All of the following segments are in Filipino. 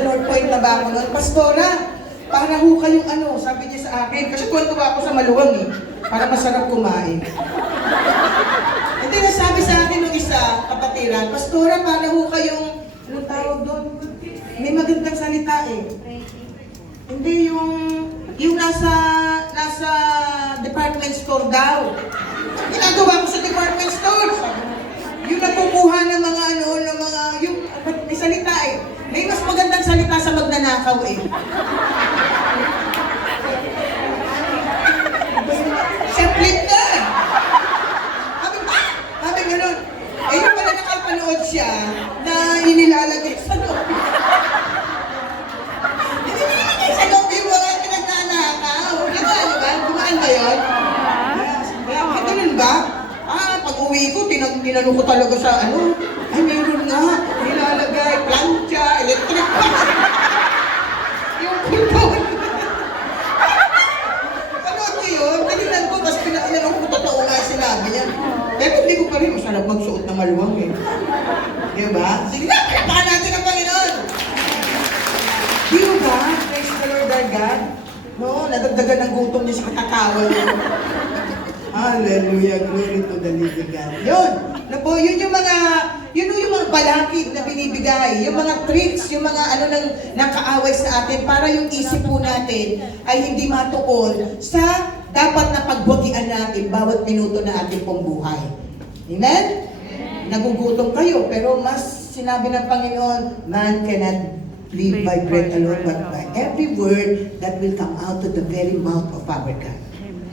nasa North Point na ba ako noon? Pastora, para ho kayong ano, sabi niya sa akin. Kasi tuwan-tuwa ako sa maluwang eh. Para masarap kumain. Hindi na sabi sa akin nung isa, kapatiran, Pastora, para ho kayong, anong tawag doon? May magandang salita eh. Hindi yung nasa department store daw. Ginagawa ko sa department store. Yung nagkukuha ng mga ano, ng mga, yung, may salita eh. May mas magandang salita sa magnanakaw eh. Seplit na! Sabi ganun. Eh yung pala nakapanood siya na inilalagay sa loob. Inilalagay sa loob yung mga pinagnanakaw. Diba? Gumaan ba yun? Ganun ba? Pag-uwi ko, tinanong ko talaga sa ano. Ay, meron nga. Nilalagay, plancha, electric pan. Yung kulton. Panood ko yun, tinignan ko, tapos pinanong ko totoo nga sinabi niya. Pero hindi ko pa rin masarap magsuot ng maluwang eh. Diba? Sige na, palapakan natin ang Panginoon. Di ba? Praise the Lord our God. No, nadagdagan ng gutom niya sa katatawa niya. Hallelujah, glory to the living God. Yun, na po, yun yung mga balakid na binibigay, yung mga tricks, yung mga ano nang nakaaway sa atin para yung isip po natin ay hindi matuon sa dapat na pagbukian natin bawat minuto na ating pong buhay. Amen? Nagugutom kayo, pero mas sinabi ng Panginoon, man cannot live by bread alone, but by every word that will come out of the very mouth of our God.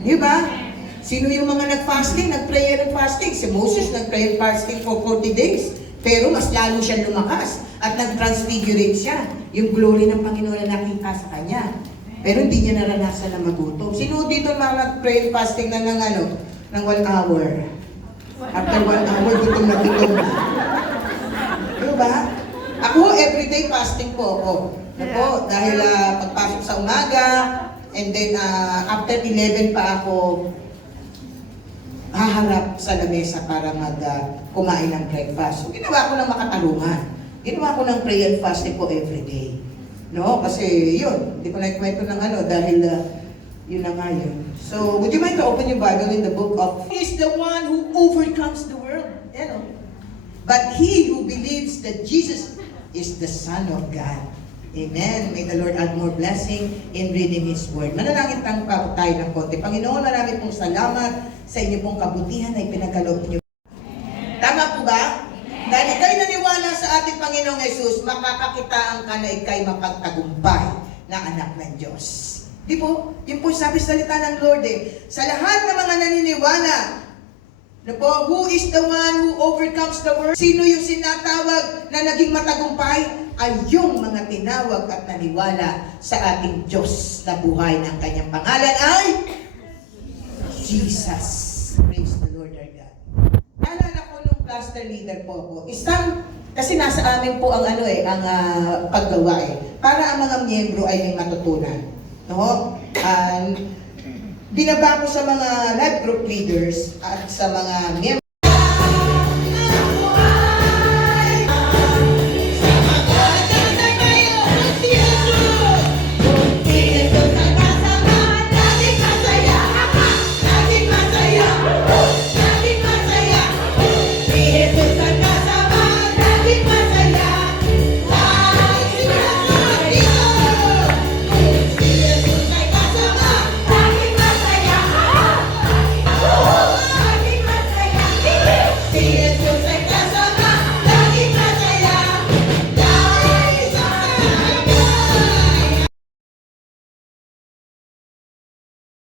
Di ba? Sino yung mga nag-fasting, nag-prayer and fasting? Si Moses nag-prayer and fasting for 40 days. Pero mas lalo siya lumakas at nag-transfigurate siya. Yung glory ng Panginoon na nakita sa kanya. Pero hindi niya naranasan na magutom. Sino dito mga nag-prayer and fasting na ng 1 hour? After 1 hour, gutom na gutom na. Diba? Ako, everyday fasting po ako. Dahil pagpasok sa umaga, and then after 11 pa ako haharap sa lamesa para kumain ng breakfast. So, ginawa ko ng makatarungan. Ginawa ko ng prayer and fasting po everyday. No? Kasi yun, hindi ko naikwento ng dahil yun na nga yun. So, would you mind to open your Bible in the book of He is the one who overcomes the world. But he who believes that Jesus is the Son of God. Amen. May the Lord add more blessing in reading His Word. Manalangin tayo ng konti. Panginoon, marami pong salamat sa inyo pong kabutihan na ipinagkaloob niyo. Tama po ba? Dahil ikay naniwala sa ating Panginoong Yesus, makakakitaan ka na ikay mapagtagumpay na anak ng Diyos. Di po? Yun po sabi salita ng Lord eh. Sa lahat ng mga naniniwala, who is the one who overcomes the world? Sino yung sinatawag na naging matagumpay? Ay yung mga tinawag at naniwala sa ating Diyos na buhay ng kanyang pangalan ay Jesus. Praise the Lord our God. Naalala ko nung cluster leader po ako, kasi nasa amin po ang paggawa para ang mga miyembro ay may matutunan. No? Binaba ko sa mga life group leaders at sa mga miyembro